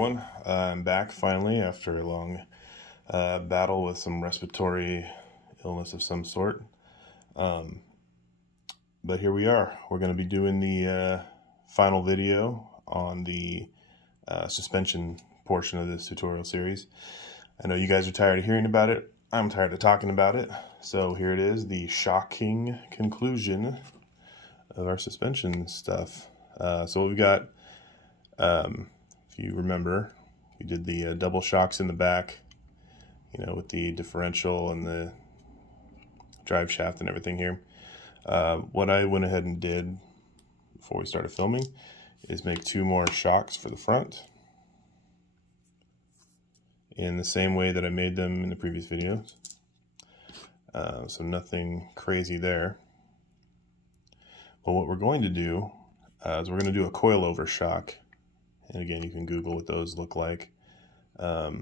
everyone. I'm back finally after a long battle with some respiratory illness of some sort. But here we are. We're going to be doing the final video on the suspension portion of this tutorial series. I know you guys are tired of hearing about it. I'm tired of talking about it. So here it is, the shocking conclusion of our suspension stuff. So what we've got, if you remember, we did the double shocks in the back, you know, with the differential and the drive shaft and everything here. What I went ahead and did before we started filming is make 2 more shocks for the front in the same way that I made them in the previous videos. So nothing crazy there. But what we're going to do is we're going to do a coilover shock. And again, you can Google what those look like. But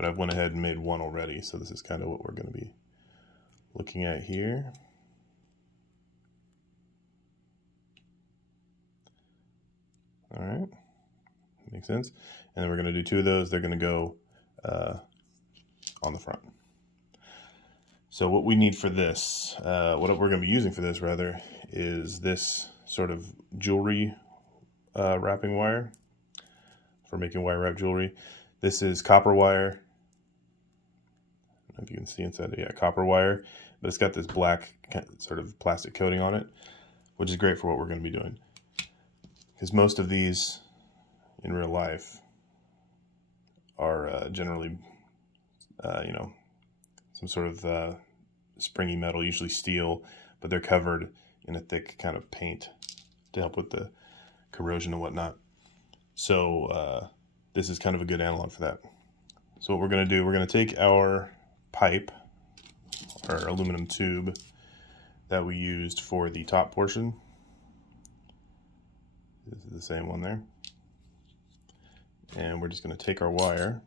I've went ahead and made one already, so this is kind of what we're going to be looking at here. All right, makes sense. And then we're going to do 2 of those. They're going to go on the front. So what we need for this, what we're going to be using for this rather, is this sort of jewelry wrapping wire for making wire wrap jewelry. This is copper wire. I don't know if you can see inside it. Yeah, copper wire, but it's got this black sort of plastic coating on it, which is great for what we're going to be doing. Because most of these in real life are generally, you know, some sort of springy metal, usually steel, but they're covered in a thick kind of paint to help with the corrosion and whatnot. So this is kind of a good analog for that. So what we're going to do, we're going to take our pipe, or aluminum tube that we used for the top portion. This is the same one there. And we're just going to take our wire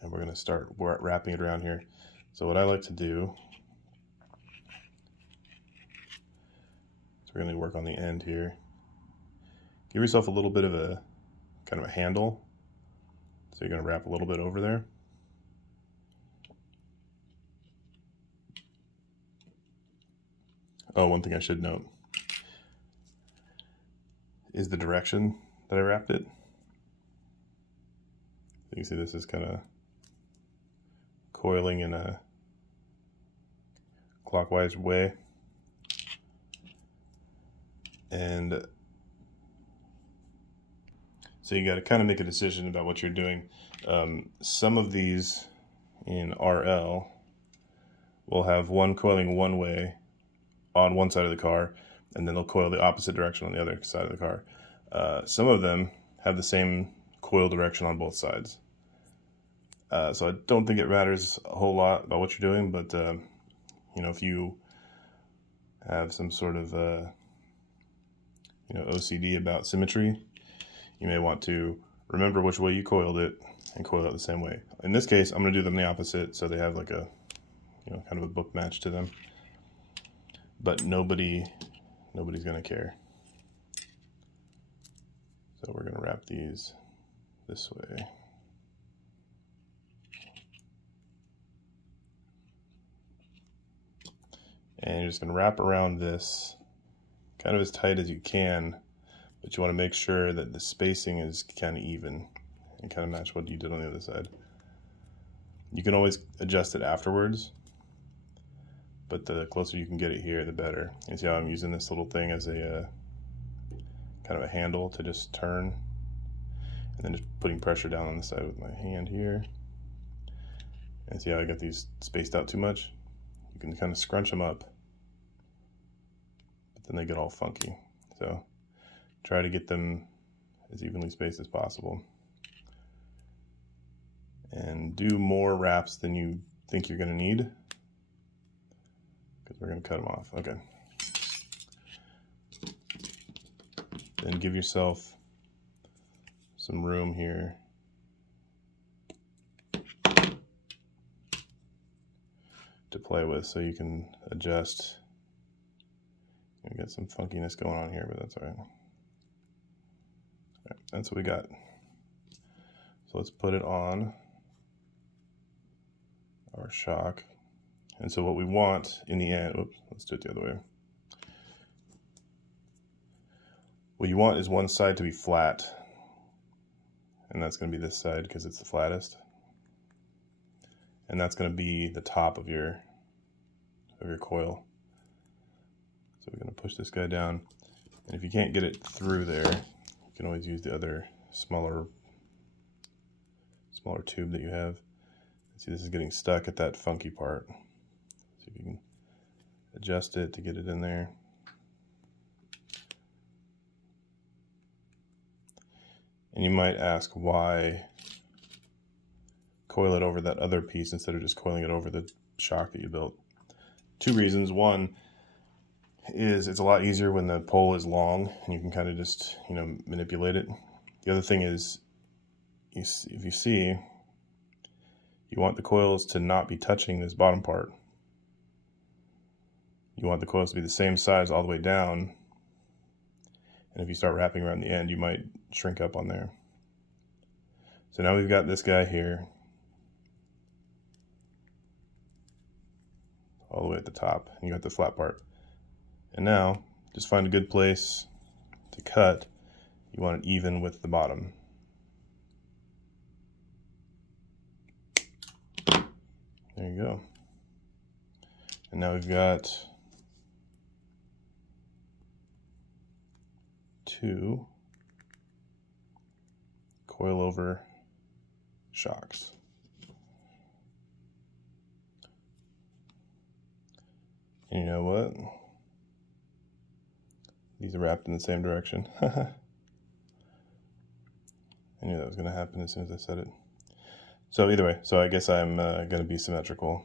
and we're going to start wrapping it around here. So what I like to do is we're going to work on the end here. Give yourself a little bit of a kind of a handle. So you're going to wrap a little bit over there. Oh, one thing I should note is the direction that I wrapped it. You can see this is kind of coiling in a clockwise way. And so you got to kind of make a decision about what you're doing. Some of these in RL will have one coiling one way on one side of the car, and then they'll coil the opposite direction on the other side of the car. Some of them have the same coil direction on both sides. So I don't think it matters a whole lot about what you're doing, but you know, if you have some sort of you know, OCD about symmetry, you may want to remember which way you coiled it and coil it the same way. In this case, I'm going to do them the opposite, so they have like a, you know, kind of a book match to them. But nobody's going to care. So we're going to wrap these this way. And you're just going to wrap around this kind of as tight as you can, but you want to make sure that the spacing is kind of even and kind of match what you did on the other side. You can always adjust it afterwards, but the closer you can get it here, the better. You see how I'm using this little thing as a kind of a handle to just turn, and then just putting pressure down on the side with my hand here. And see how I got these spaced out too much? You can kind of scrunch them up, but then they get all funky. So try to get them as evenly spaced as possible. And do more wraps than you think you're going to need, because we're going to cut them off. Okay. Then give yourself some room here to play with, so you can adjust. You get some funkiness going on here, but that's all right. that's what we got. So let's put it on our shock. And so what we want in the end, whoops, let's do it the other way. What you want is one side to be flat, and that's going to be this side because it's the flattest. And that's going to be the top of your coil. So we're going to push this guy down. And if you can't get it through there, you can always use the other smaller tube that you have. See, this is getting stuck at that funky part. See if you can adjust it to get it in there. And you might ask why coil it over that other piece instead of just coiling it over the shock that you built. Two reasons. One is it's a lot easier when the pole is long and you can kind of just, you know, manipulate it. The other thing is, if you see, you want the coils to not be touching this bottom part. You want the coils to be the same size all the way down. And if you start wrapping around the end, you might shrink up on there. So now we've got this guy here, all the way at the top, and you got the flat part. And now, just find a good place to cut. You want it even with the bottom. There you go. And now we've got two coil over shocks. And you know what? These are wrapped in the same direction. I knew that was going to happen as soon as I said it. So either way, so I guess I'm going to be symmetrical,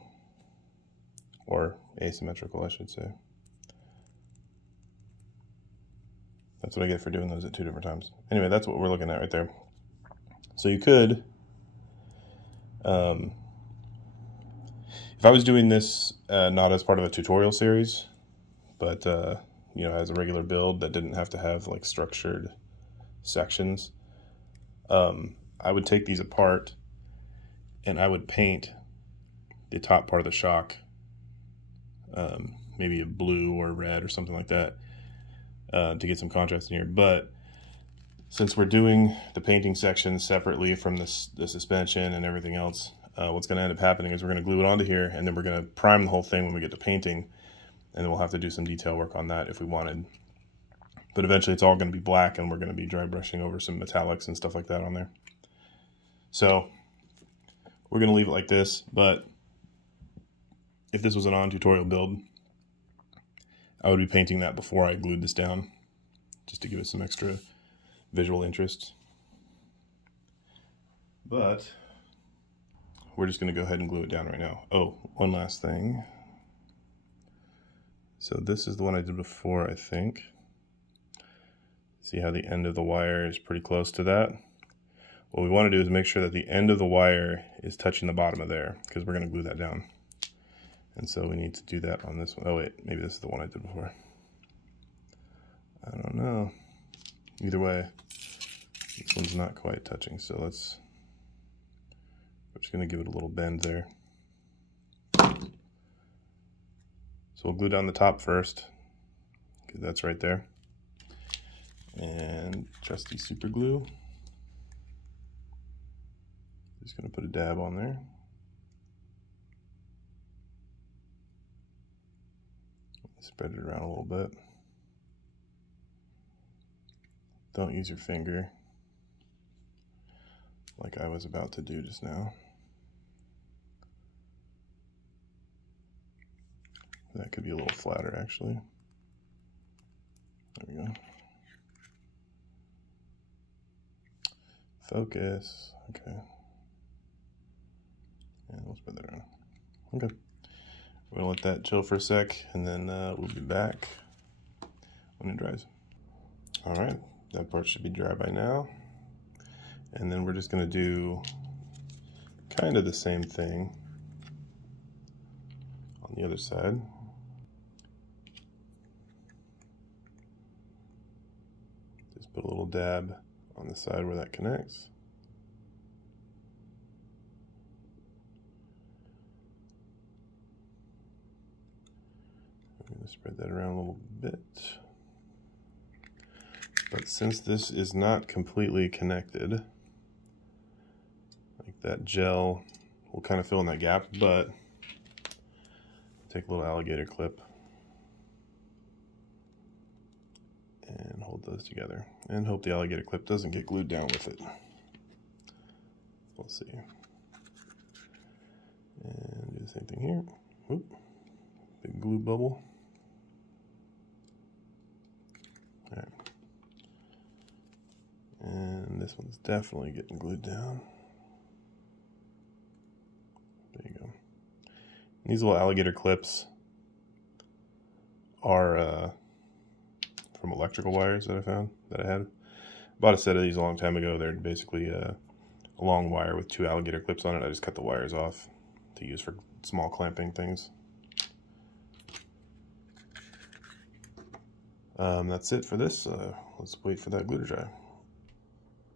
or asymmetrical, I should say. That's what I get for doing those at 2 different times. Anyway, that's what we're looking at right there. So you could, if I was doing this not as part of a tutorial series, but you know, as a regular build that didn't have to have like structured sections, I would take these apart and I would paint the top part of the shock, maybe a blue or red or something like that, to get some contrast in here. But since we're doing the painting section separately from the suspension and everything else, what's going to end up happening is we're going to glue it onto here, and then we're going to prime the whole thing when we get to painting, and then we'll have to do some detail work on that if we wanted. But eventually it's all going to be black, and we're going to be dry brushing over some metallics and stuff like that on there. So we're going to leave it like this, but if this was an on-tutorial build, I would be painting that before I glued this down, just to give it some extra visual interest. But we're just going to go ahead and glue it down right now. Oh, one last thing. So this is the one I did before, I think. See how the end of the wire is pretty close to that? What we want to do is make sure that the end of the wire is touching the bottom of there, because we're going to glue that down. And so we need to do that on this one. Oh wait, maybe this is the one I did before. I don't know. Either way, this one's not quite touching, so we're just going to give it a little bend there. So we'll glue down the top first, because that's right there. And trusty super glue. Just going to put a dab on there. Spread it around a little bit. Don't use your finger like I was about to do just now. That could be a little flatter actually. There we go. Focus. Okay. And we'll spread that around. Okay. We're gonna let that chill for a sec, and then we'll be back when it dries. All right, that part should be dry by now. And then we're just gonna do kind of the same thing on the other side. Just put a little dab on the side where that connects. I'm going to spread that around a little bit. But since this is not completely connected, like that gel will kind of fill in that gap, but take a little alligator clip and hold those together and hope the alligator clip doesn't get glued down with it. We'll see. And do the same thing here. Whoop. Big glue bubble. Alright. And this one's definitely getting glued down. There you go. And these little alligator clips are from electrical wires that I found, that I had. Bought a set of these a long time ago. They're basically a long wire with 2 alligator clips on it. I just cut the wires off to use for small clamping things. That's it for this. Let's wait for that glue to dry.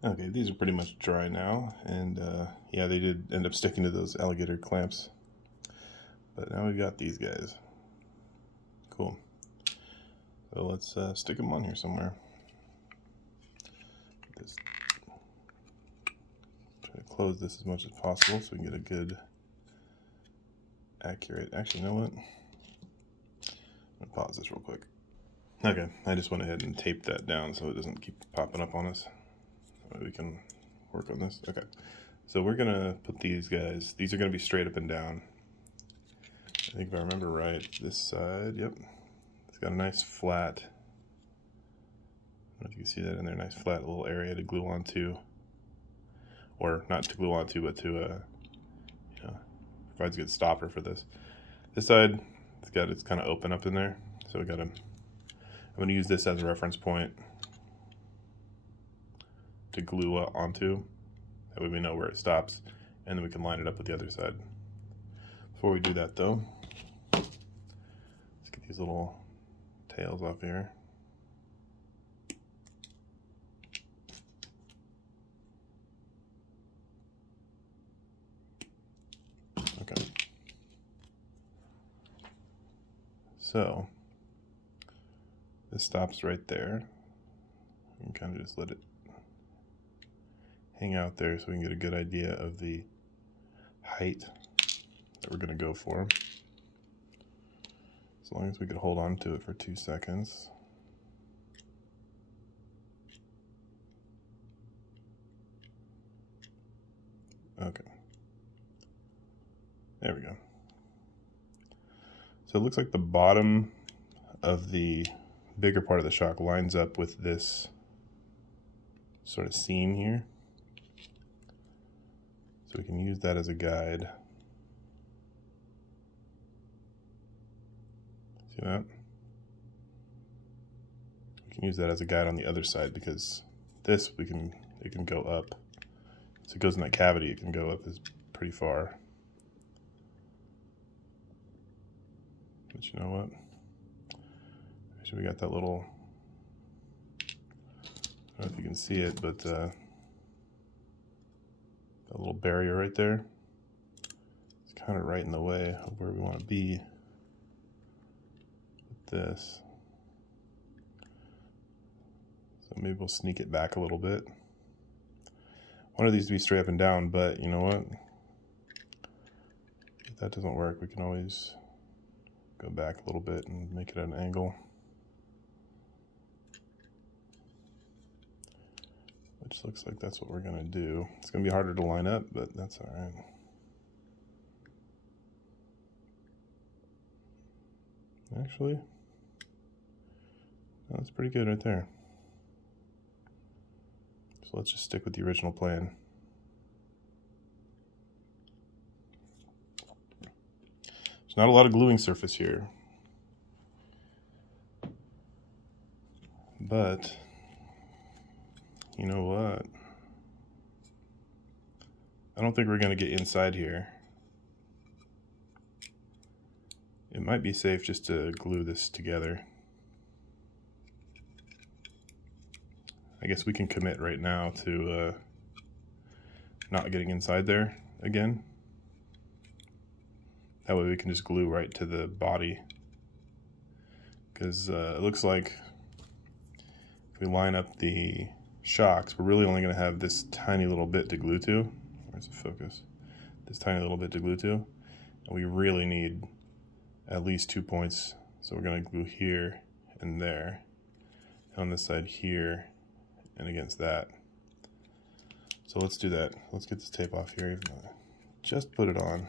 Okay, these are pretty much dry now, and yeah, they did end up sticking to those alligator clamps. But now we've got these guys. Cool. So let's stick them on here somewhere. Try to close this as much as possible so we can get a good, accurate. Actually, you know what? I'm gonna pause this real quick. Okay, I just went ahead and taped that down so it doesn't keep popping up on us. So we can work on this. Okay, so we're gonna put these guys. These are gonna be straight up and down. I think if I remember right, this side. Yep. It's got a nice flat, I don't know if you can see that in there, nice flat little area to glue onto, or not to glue onto, but to, you know, provides a good stopper for this. This side, it's kind of open up in there, so I'm going to use this as a reference point to glue onto. That way we know where it stops, and then we can line it up with the other side. Before we do that though, let's get these little tails off here. Okay. So this stops right there. You can kind of just let it hang out there so we can get a good idea of the height that we're going to go for. As long as we could hold on to it for 2 seconds. Okay. There we go. So it looks like the bottom of the bigger part of the shock lines up with this sort of seam here. So we can use that as a guide. See that? We can use that as a guide on the other side because this it can go up. So it goes in that cavity, it can go up pretty far. But you know what? Actually, we got that little, I don't know if you can see it, but that little barrier right there, it's kind of right in the way of where we want to be with this. So maybe we'll sneak it back a little bit. One of these to be straight up and down, but you know what? If that doesn't work, we can always go back a little bit and make it at an angle. Which looks like that's what we're gonna do. It's gonna be harder to line up, but that's all right. Actually, that's pretty good right there. So let's just stick with the original plan. There's not a lot of gluing surface here, but you know what? I don't think we're going to get inside here. It might be safe just to glue this together. I guess we can commit right now to not getting inside there again. That way we can just glue right to the body. Because it looks like if we line up the shocks, we're really only going to have this tiny little bit to glue to. Where's the focus? This tiny little bit to glue to. And we really need at least 2 points. So we're going to glue here and there. And on this side here and against that. So let's do that. Let's get this tape off here. Even though I just put it on.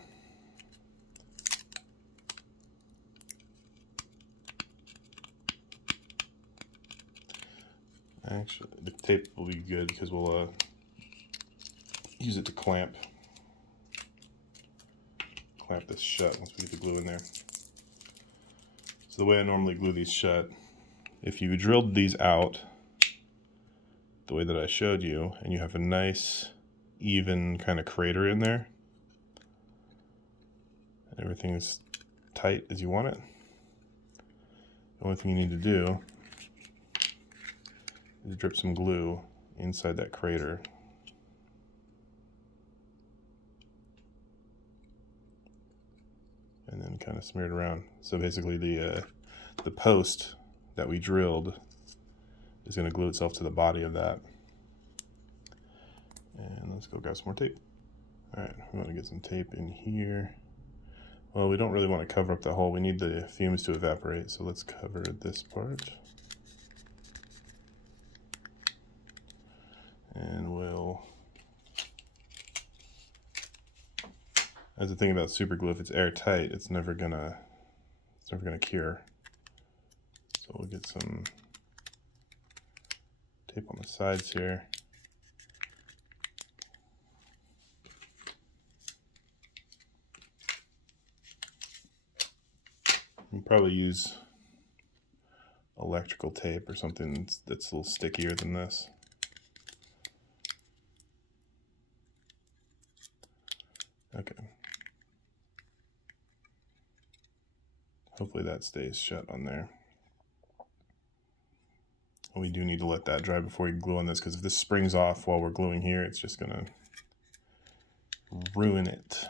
Actually, the tape will be good because we'll use it to clamp this shut once we get the glue in there. So the way I normally glue these shut, if you drilled these out the way that I showed you, and you have a nice even kind of crater in there, and everything is tight as you want it, the only thing you need to do is drip some glue inside that crater. And then kind of smear it around. So basically the post that we drilled is going to glue itself to the body of that. And let's go grab some more tape. Alright, we want to get some tape in here. Well, we don't really want to cover up the hole. We need the fumes to evaporate, so let's cover this part. And we'll, as the thing about super glue, if it's airtight, it's never gonna cure. So we'll get some tape on the sides here. You can probably use electrical tape or something that's a little stickier than this. Okay. Hopefully that stays shut on there. We do need to let that dry before we glue on this, because if this springs off while we're gluing here, it's just gonna ruin it.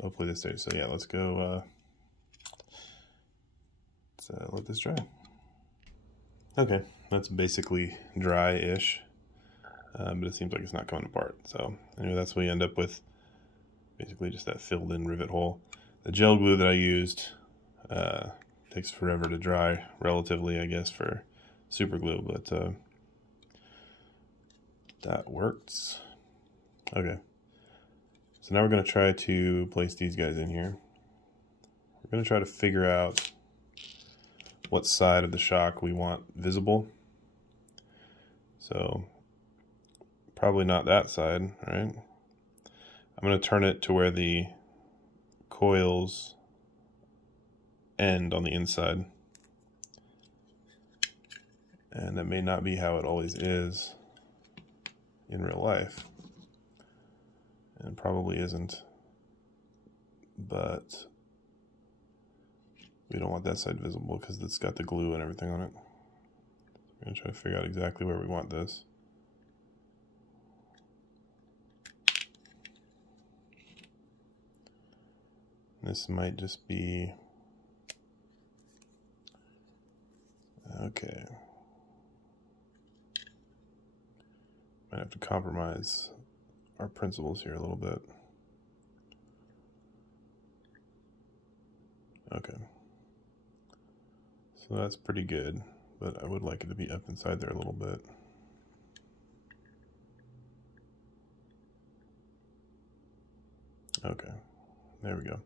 Hopefully this stays. So yeah, let's go. Let's let this dry. Okay, that's basically dry-ish. But it seems like it's not coming apart. So anyway, that's what you end up with. Basically just that filled in rivet hole. The gel glue that I used takes forever to dry, relatively, I guess, for super glue, but that works. Okay, so now we're going to try to place these guys in here. We're going to try to figure out what side of the shock we want visible. So probably not that side, right? I'm going to turn it to where the coils end on the inside. And that may not be how it always is in real life. And probably isn't. But we don't want that side visible because it's got the glue and everything on it. We're going to try to figure out exactly where we want this. This might just be, okay. Might have to compromise our principles here a little bit. Okay. So that's pretty good, but I would like it to be up inside there a little bit. Okay, there we go.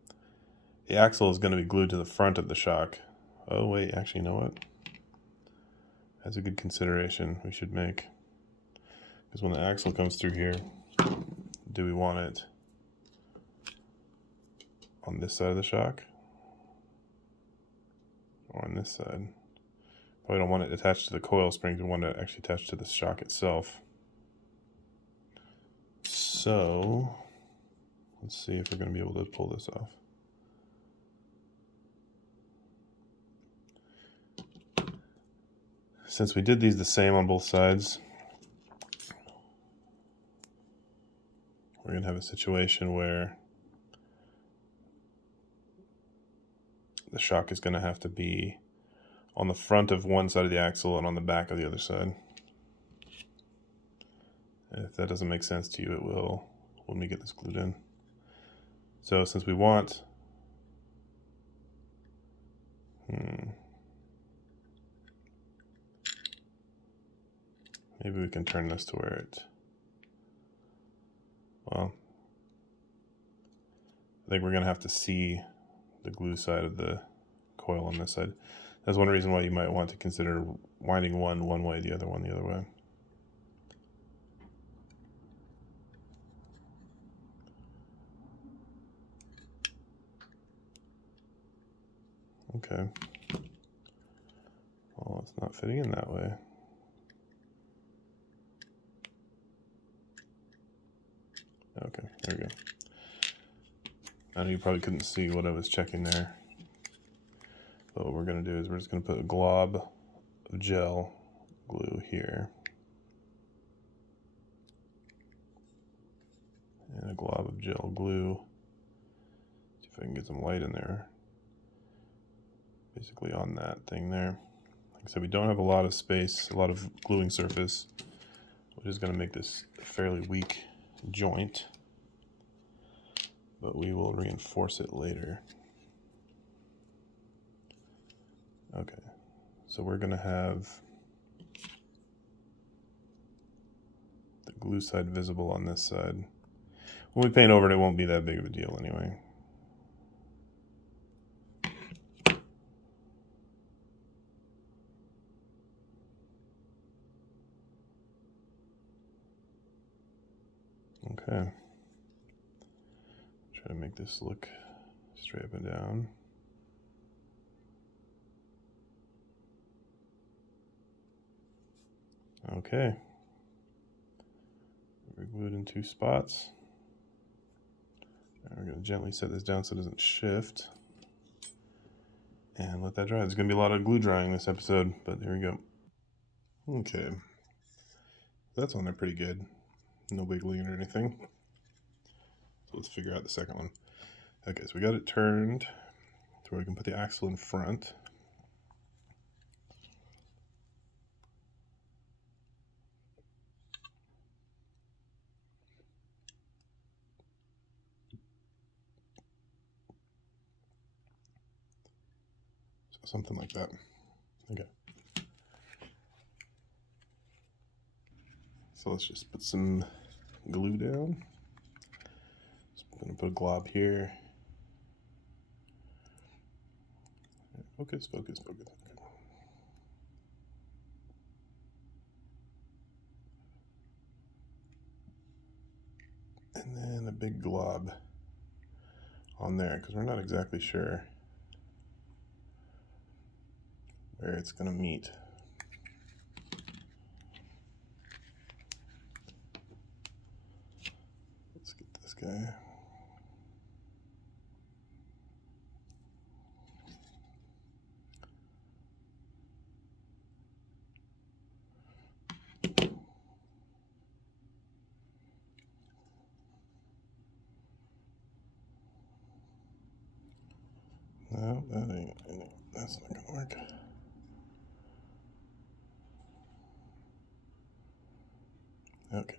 The axle is going to be glued to the front of the shock. Oh wait, actually, you know what? That's a good consideration we should make. Because when the axle comes through here, do we want it on this side of the shock? Or on this side? Probably don't want it attached to the coil springs. We want it actually attached to the shock itself. So, let's see if we're going to be able to pull this off. since we did these the same on both sides, we're going to have a situation where the shock is going to have to be on the front of one side of the axle and on the back of the other side. And if that doesn't make sense to you, it will when we get this glued in. So since we want maybe we can turn this to where it, well, I think we're going to have to see the glue side of the coil on this side. That's one reason why you might want to consider winding one way, the other one the other way. Okay. Well, it's not fitting in that way. Okay, there we go. I know you probably couldn't see what I was checking there. But what we're going to do is we're just going to put a glob of gel glue here. And a glob of gel glue. See if I can get some light in there. Basically on that thing there. Like I said, we don't have a lot of space, a lot of gluing surface, which is going to make this a fairly weak joint. But we will reinforce it later. Okay, so we're going to have the glue side visible on this side. When we paint over it, it won't be that big of a deal anyway. Okay. Try to make this look straight up and down. Okay. We're glued in 2 spots. And we're going to gently set this down so it doesn't shift. And let that dry. There's going to be a lot of glue drying this episode, but here we go. Okay. That's on there pretty good. No wiggling or anything. So let's figure out the second one. Okay, so we got it turned to where we can put the axle in front. So something like that. Okay. So let's just put some glue down. I'm going to put a glob here. Focus, focus, focus. Okay. And then a big glob on there, because we're not exactly sure where it's going to meet. Let's get this guy. No, that's not gonna work. Okay.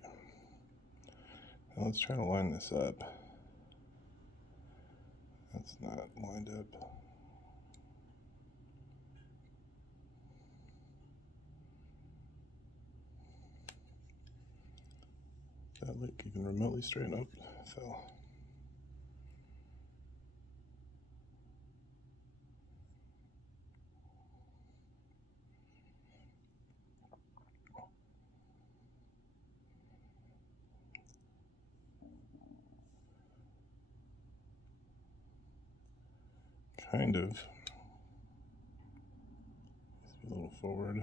Now let's try to line this up. That's not lined up. That look even remotely straighten up. Fell. Kind of. Let's be a little forward.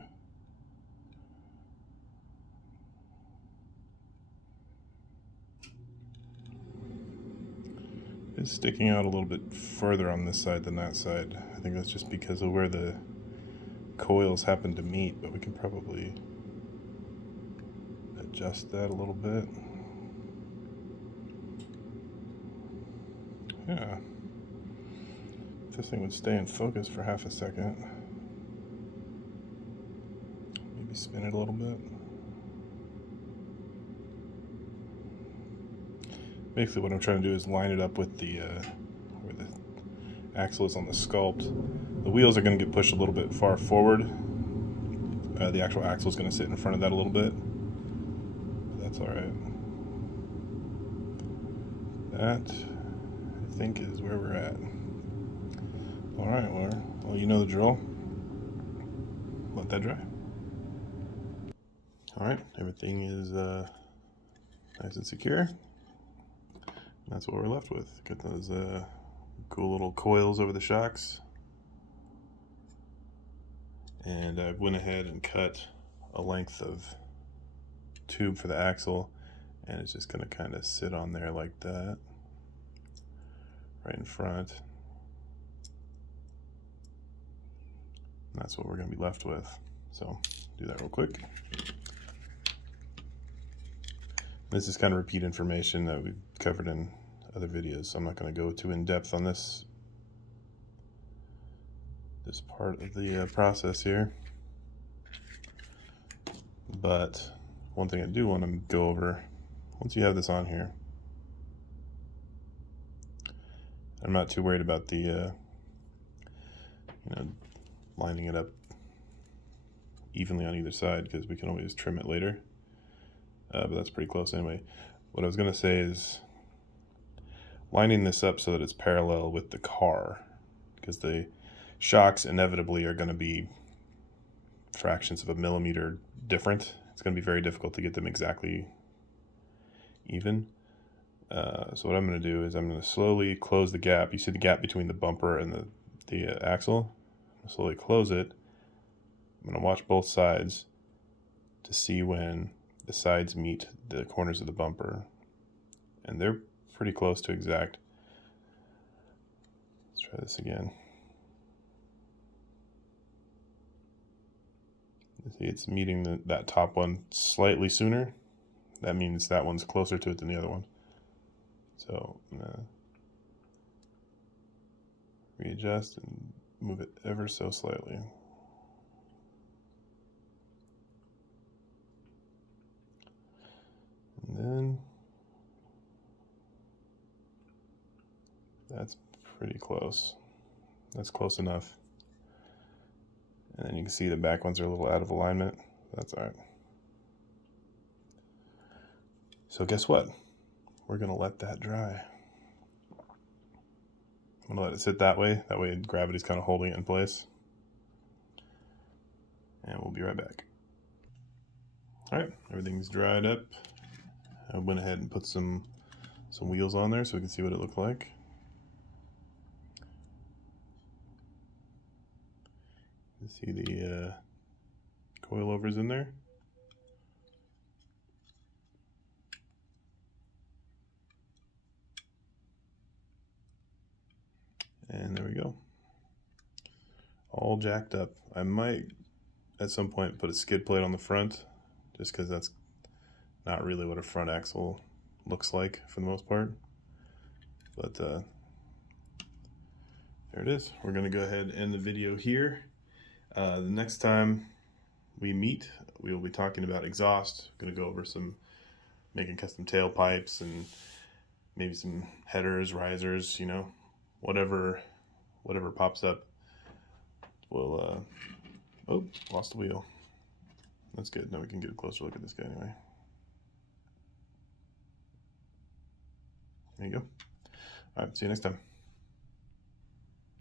It's sticking out a little bit further on this side than that side. I think that's just because of where the coils happen to meet, but we can probably adjust that a little bit. Yeah. If this thing would stay in focus for half a second. Maybe spin it a little bit. Basically what I'm trying to do is line it up with the where the axle is on the sculpt. The wheels are going to get pushed a little bit far forward. The actual axle is going to sit in front of that a little bit. That's alright. That, I think, is where we're at. Alright, well, you know the drill. Let that dry. Alright, everything is nice and secure. That's what we're left with. Got those cool little coils over the shocks. And I went ahead and cut a length of tube for the axle, and it's just going to kind of sit on there like that, right in front. And that's what we're going to be left with. So, do that real quick. This is kind of repeat information that we've covered in other videos, so I'm not going to go too in depth on this part of the process here. But one thing I do want to go over, once you have this on here, I'm not too worried about the you know, lining it up evenly on either side, because we can always trim it later. But that's pretty close anyway. What I was going to say is lining this up so that it's parallel with the car, because the shocks inevitably are going to be fractions of a millimeter different. It's going to be very difficult to get them exactly even. So what I'm going to do is I'm going to slowly close the gap. You see the gap between the bumper and the axle? I'll slowly close it. I'm going to watch both sides to see when the sides meet the corners of the bumper. And they're pretty close to exact. Let's try this again. See, it's meeting that top one slightly sooner. That means that one's closer to it than the other one. So I'm gonna readjust and move it ever so slightly. And then that's pretty close. That's close enough. And then you can see the back ones are a little out of alignment. That's all right. So guess what? We're gonna let that dry. I'm gonna let it sit that way. That way gravity's kind of holding it in place. And we'll be right back. All right, everything's dried up. I went ahead and put some wheels on there so we can see what it looked like. You see the coilovers in there. And there we go. All jacked up. I might at some point put a skid plate on the front, just because that's not really what a front axle looks like for the most part. But there it is. We're gonna go ahead and end the video here. The next time we meet, we will be talking about exhaust. We're going to go over making custom tailpipes and maybe some headers, risers, you know, whatever pops up. We'll, oh, lost the wheel. That's good. Now we can get a closer look at this guy anyway. There you go. All right, see you next time.